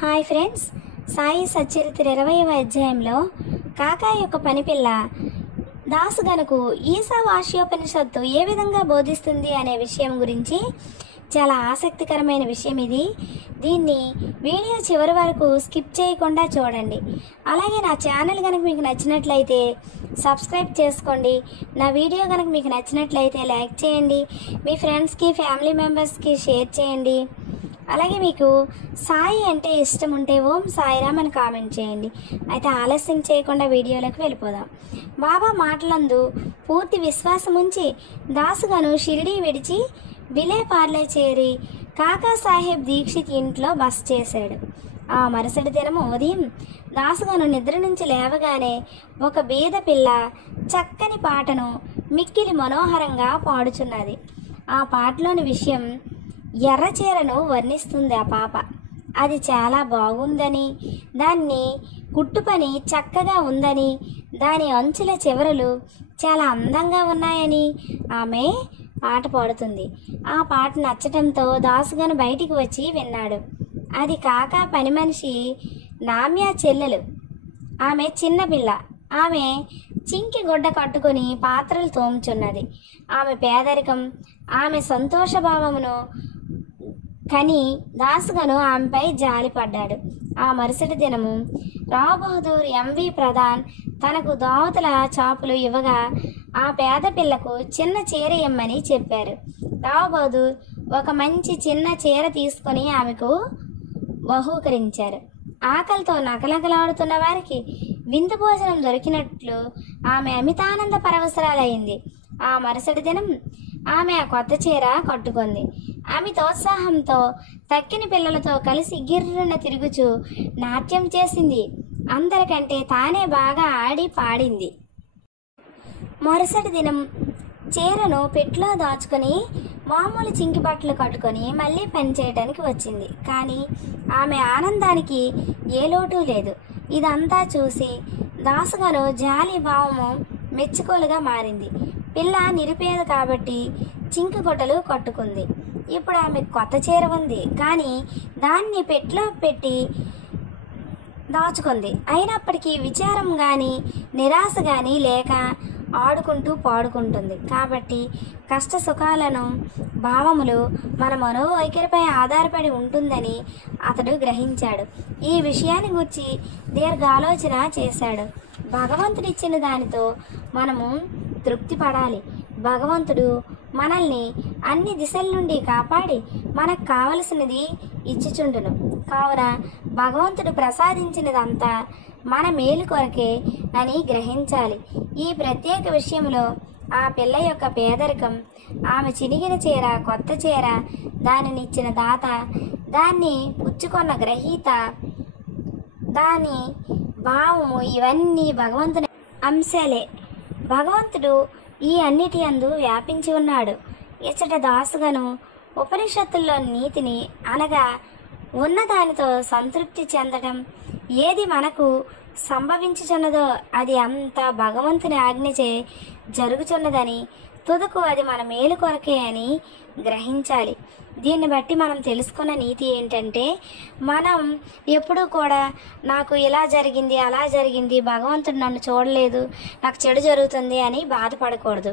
Hi friends, Sai Satcharitra 20వ అధ్యాయంలో కాకా యొక్క పనిపిల్ల దాసుగనుకు ఈశావాస్యోపనిషత్తు ఏ విధంగా బోధిస్తుంది అనే విషయం గురించి చాలా ఆసక్తికరమైన విషయం ఇది. దీన్ని వీడియో చివరి వరకు స్కిప్ చేయకుండా చూడండి. అలాగే నా ఛానల్ కనుక మీకు నచ్చినట్లయితే సబ్స్క్రైబ్ చేసుకోండి. నా వీడియో కనుక మీకు నచ్చినట్లయితే లైక్ చేయండి. మీ ఫ్రెండ్స్కి ఫ్యామిలీ మెంబర్స్కి షేర్ చేయండి. అలాగే మీకు సాయి అంటే ఇష్టం ఉంటే ఓం సాయిరామ్ అని కామెంట్ చేయండి. అయితే ఆలస్యం చేయకుండా వీడియోలోకి వెళ్ళిపోదాం. బాబా మాటలందు పూర్తి విశ్వాసం ఉంచి దాసుగను షిరిడీ విడిచి విలేపార్లే చేరి కాకా సాహెబ్ దీక్షిత్ ఇంట్లో బస చేశాడు. ఆ మరుసటి దినము ఉదయం దాసుగను నిద్ర నుంచి లేవగానే ఒక బీద పిల్ల చక్కని పాటను మిక్కిలి మనోహరంగా పాడుచున్నది. ఆ పాటలోని విషయం ఎర్రచీరను వర్ణిస్తుంది. ఆ పాప అది చాలా బాగుందని, దాన్ని కుట్టుపని చక్కగా ఉందని, దాని అంచుల చివరలు చాలా అందంగా ఉన్నాయని ఆమె పాట పాడుతుంది. ఆ పాట నచ్చటంతో దాసుగను బయటికి వచ్చి విన్నాడు. అది కాకా పని మనిషి నామ్యా చెల్లెలు. ఆమె చిన్నపిల్ల. ఆమె చింకి గుడ్డ కట్టుకొని పాత్రలు తోముచున్నది. ఆమె పేదరికం, ఆమె సంతోషభావమును కని దాసుగను ఆమెపై జాలిపడ్డాడు. ఆ మరుసటి దినము రావ్ బహదూర్ ఎంవి ప్రధాన్ తనకు దోవతల చాపులు ఇవ్వగా ఆ పేద పిల్లకు చిన్న చీర ఇమ్మని చెప్పారు. రావ్ బహదూర్ ఒక మంచి చిన్న చీర తీసుకొని ఆమెకు బహూకరించారు. ఆకలితో నకలకలాడుతున్న వారికి విందు భోజనం దొరికినట్లు ఆమె అమితానంద పరవశరాలైంది. ఆ మరుసటి దినం ఆమె ఆ కొత్త చీర కట్టుకుంది. అమితోత్సాహంతో తక్కిన పిల్లలతో కలిసి గిర్రున తిరుగుచూ నాట్యం చేసింది. అందరికంటే తానే బాగా ఆడి పాడింది. మరుసటి దినం చీరను పెట్లో దాచుకొని మామూలు చింకి బట్టలు కట్టుకొని మళ్ళీ పని చేయడానికి వచ్చింది. కానీ ఆమె ఆనందానికి ఏ లోటు లేదు. ఇదంతా చూసి దాసుగను జాలి భావము మెచ్చుకోలుగా మారింది. పిల్ల నిరుపేద కాబట్టి చింకి గుడ్డలు కట్టుకుంది. ఇప్పుడు ఆమె కొత్త చీర ఉంది, కానీ దాన్ని పెట్లో పెట్టి దాచుకుంది. అయినప్పటికీ విచారం కానీ నిరాశ కానీ లేక ఆడుకుంటూ పాడుకుంటుంది. కాబట్టి కష్ట సుఖాలను భావములు మన మనోవైఖరిపై ఆధారపడి ఉంటుందని అతడు గ్రహించాడు. ఈ విషయాన్ని గురించి దీర్ఘాలోచన చేశాడు. భగవంతుడిచ్చిన దానితో మనము తృప్తి పడాలి. భగవంతుడు మనల్ని అన్ని దిశల నుండి కాపాడి మనకు కావలసినది ఇచ్చిచుండును. కావున భగవంతుడు ప్రసాదించినదంతా మన మేలు కొరకే అని గ్రహించాలి. ఈ ప్రత్యేక విషయంలో ఆ పిల్ల యొక్క పేదరికం, ఆమె చినిగిన చీర, కొత్త చీర, దానినిచ్చిన దాత, దాన్ని పుచ్చుకొన్న గ్రహీత, దాని భావము, ఇవన్నీ భగవంతుని అంశాలే. భగవంతుడు ఈ అన్నిటి యందు వ్యాపించి ఉన్నాడు. ఇచ్చట దాసుగను ఉపనిషత్తుల్లో నీతిని అనగా ఉన్నదానితో సంతృప్తి చెందటం, ఏది మనకు సంభవించుచున్నదో అది అంతా భగవంతుని ఆజ్ఞచే జరుగుచున్నదని, తుదకు అది మన మేలు కొరకే అని గ్రహించాలి. దీన్ని బట్టి మనం తెలుసుకున్న నీతి ఏంటంటే, మనం ఎప్పుడూ కూడా నాకు ఇలా జరిగింది, అలా జరిగింది, భగవంతుడు నన్ను చూడలేదు, నాకు చెడు జరుగుతుంది అని బాధపడకూడదు.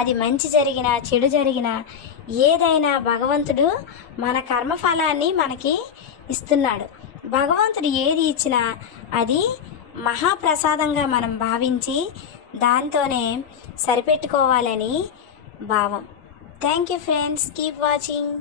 అది మంచి జరిగినా చెడు జరిగినా ఏదైనా భగవంతుడు మన కర్మఫలాన్ని మనకి ఇస్తున్నాడు. భగవంతుడు ఏది ఇచ్చినా అది మహాప్రసాదంగా మనం భావించి దాంతోనే సరిపెట్టుకోవాలని భావం. Thank you friends, keep watching.